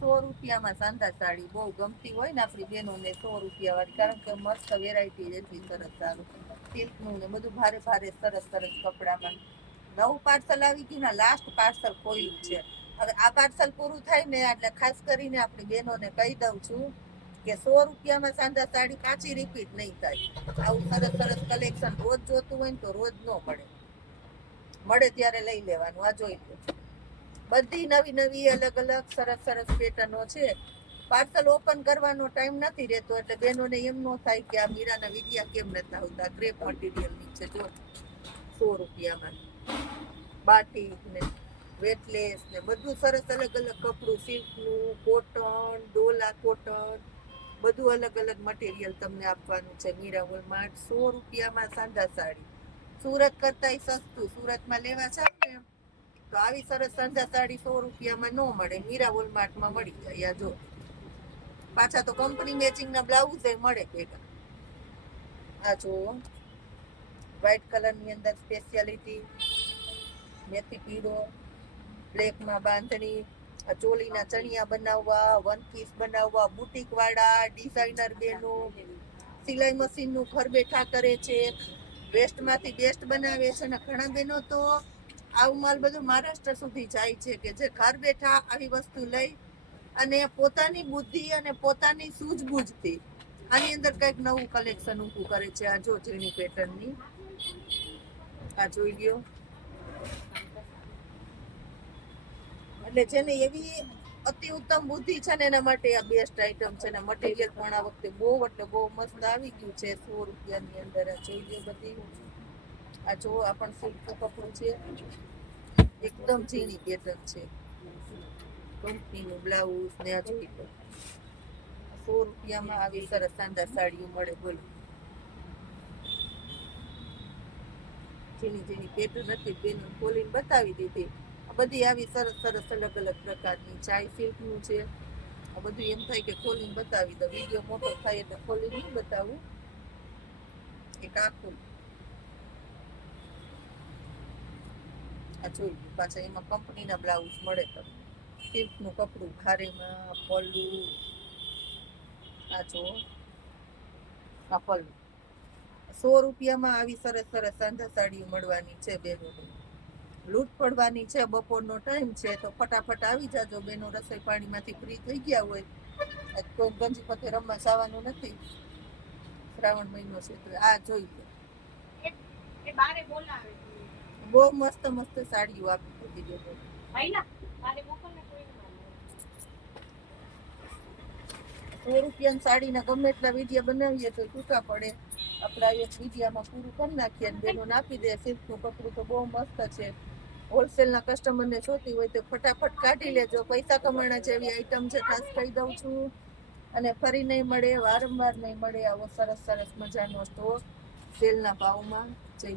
₹100 સાંધા સાડી બહુ ગમતી હોય ને આપણી બહેનોને, ₹100 વાળી, કારણ કે મસ્ત વેરાયટી એટલી સરસ આવે, સિલ્કનું ને બધું ભારે ભારે સરસ સરસ કપડામાં. નવું પાર્સલ આવી ગયું ને, લાસ્ટ પાર્સલ ખોલ્યું છે. હવે આ પાર્સલ પૂરું થાય ને એટલે ખાસ કરીને આપણી બહેનોને કહી દઉં છું કે ₹100 સાંધા સાડી પાછી રિપીટ નહીં થાય. આવું સરસ સરસ કલેક્શન રોજ જોતું હોય ને તો રોજ ન મળે, મળે ત્યારે લઈ લેવાનું. આ જોઈ લો, બધી નવી નવી અલગ અલગ સરસ સરસ પેટર્નો છે. પાર્સલ ઓપન કરવાનો ટાઈમ નથી રહેતો એટલે બહેનોને એમ ન થાય કે આ મીરાના વિડિયા કેમ નથી આવતા. ક્રેપ મટીરિયલની છે જો, ₹100 બાટિક ને વેટલેસ ને બધું સરસ અલગ અલગ કપડું, સિલ્કનું, કોટન, ડોલા કોટન, બધું અલગ અલગ મટીરિયલ તમને આપવાનું છે. મીરા હોલમાર્ટ, ₹100 સાંધા સાડી. સુરત કરતાંય સસ્તું. સુરતમાં લેવા જાવ ને તો આવી સરસ સાંધા સાડી ₹100 ન મળે, મીરા હોલમાર્ટમાં મળી જાય. આ જો, પાછા તો કંપની મેચિંગના બ્લાઉઝ મળે ભેગા. આ જો વ્હાઈટ કલરની અંદર સ્પેશિયાલિટી, મેથી પીળો, બ્લેકમાં બાંધણી, આ ચોલીના ચણિયા બનાવવા, વન પીસ બનાવવા, બુટીક વાળા ડિઝાઇનર બેનો સિલાઈ મશીનનું ઘર બેઠા કરે છે, વેસ્ટમાંથી બેસ્ટ બનાવે છે. અને ઘણા બહેનો તો આવું માલ બધું મહારાષ્ટ્ર સુધી જાય છે કે જે ઘર બેઠા આવી વસ્તુ લઈ અને પોતાની બુદ્ધિ અને પોતાની સૂઝબૂઝથી આની અંદર કંઈક નવું કલેક્શન ઊભું કરે છે. આ જો ઝીણી પેટર્નની, આ જોઈ લ્યો. એટલે જેને એવી અતિ ઉત્તમ બુદ્ધિ છે ને એના માટે આ બેસ્ટ આઈટમ છે. ને મટીરિયલ પણ આ વખતે બહુ એટલે બહુ મસ્ત આવી ગયું છે. ₹100 અંદર આ જોઈ લ્યો બધી. આ જો આ પણ સિલ્કનું કપડું છે, એકદમ ઝીણી પેટર્ન છે, કંપનીનું બ્લાઉઝ ને આ જોઈ લો. ₹100 આવી સરસ સાંધા સાડીઓ મળે. બોલો, ઝીણી ઝીણી પેટર્ન હતી, બેન ખોલીને બતાવી દીધી. બધી આવી સરસ સરસ અલગ અલગ પ્રકારની ચાય સિલ્કનું છે. આ બધું એમ થાય કે ખોલીને બતાવી દો, વિડીયો મોટો થાય એટલે ખોલીને નહીં બતાવું. એક આખું આ જોઈ લો. પાછા એમાં કંપનીના બ્લાઉઝ મળે તમને, સિલ્કનું કપડું ખારેમાં, પલ્લું. આ જો આ પલ્લું. ₹100 આવી સરસ સરસ સાંધા સાડીઓ મળવાની છે બેનોને. લૂંટ પડવાની છે, બપોરનો ટાઈમ છે તો ફટાફટ આવી જાજો બેનો. રસોઈ પાણીમાંથી ફ્રી થઈ ગયા હોય, કોઈ ગંજી પથે રમવા જવાનું નથી, શ્રાવણ મહિનો છે તો આ જોઈ લો. બહુ મસ્ત મસ્ત સાડીઓ આપી બધી બેનો. ₹100 સાડીના ગમે એટલા વિડીયા બનાવીએ તો ટૂંકા પડે. આપણા એક વિડીયામાં પૂરું કરી નાખીએ અને બેનોને આપી દે. સિલ્કનું કપડું તો બહુ મસ્ત છે. હોલસેલના કસ્ટમરને જોતી હોય તો ફટાફટ કાઢી લેજો. પૈસા કમાણા જેવી આઈટમ છે, ખાસ કહી દઉં છું. અને ફરી નહીં મળે, વારંવાર નહીં મળે આવો સરસ સરસ મજાનો સ્ટોક સેલના ભાવમાં. જય